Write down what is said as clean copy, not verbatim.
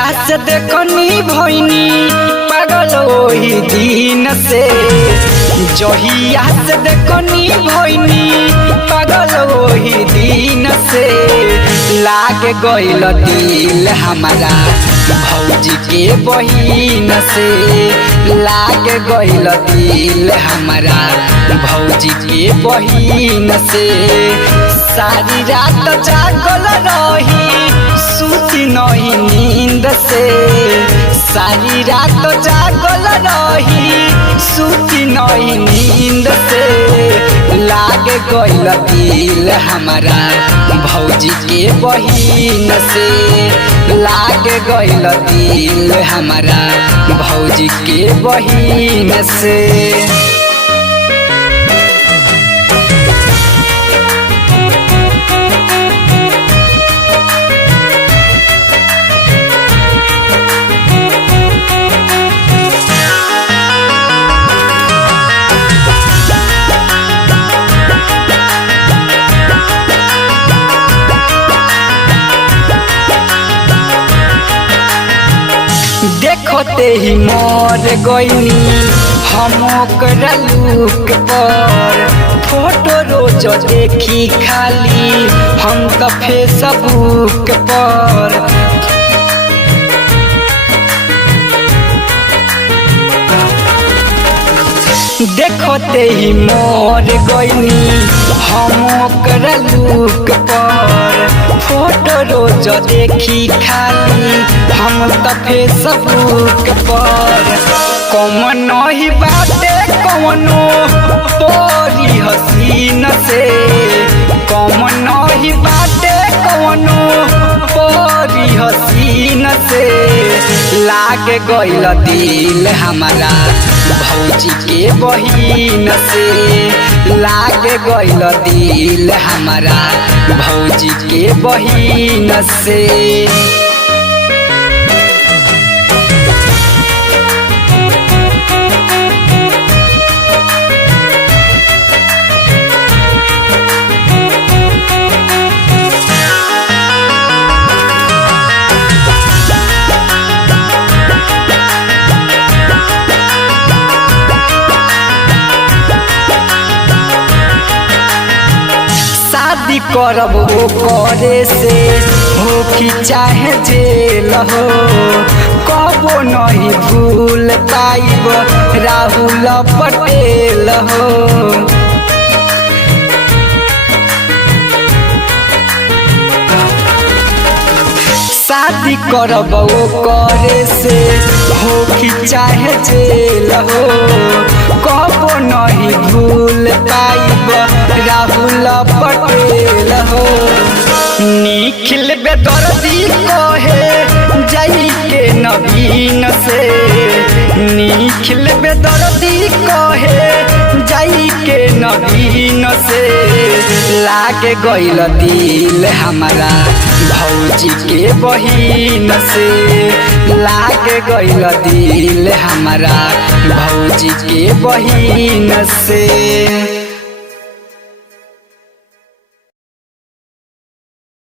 जहिया से देखनी भइनी पागल ओही दिन से, जहिया से देखनी भइनी पागल ओही दिन से। लाग गइल दिल हमारा भौजी के बहिन से, लाग गइल दिल हमारा भौजी के बहिन से। सारी रात जागल रही सूती नहीं नींद से, सारी रात जागल रही सूती नहीं नींद से। लाग गइल दिल हमारा भौजी के बहिन से, लाग गइल दिल हमारा भौजी के बहिन से। देखते ही मर गईनी हम ओकरा लुक पर, फोटो रोज देखी खाली हम तो फेसबुक पर। देखते ही मर गईनी हम ओकरा लुक पर, फोटो रोज देखी खाली हम तो फेसबुक पर। कौन ही बाटे कौनो तोरी हसीन से, कौन ही बाटे कौनो तोरी हसीन से। लाग गइल दिल हमारा भौजी के बहिन से, लाग गइल दिल हमारा भौजी के बहिन से। शादी करब ओ करे से हो कि चाहे जेल हो, कबो नहीं भूल पाइब राहुल पटेल हो। शादी करब ओ करे से हो कि चाहे जेल हो, कबो नहीं भूल पाइब राहुल पटेल हो। निखिल बेदर्दी कहे जाई के नवीन से, निखिल बेदर्दी कहे जाई के नवीन से। लाग गइल दिल हमारा भौजी के बहिन से, लाग गइल दिल हमारा भौजी के बहिन से।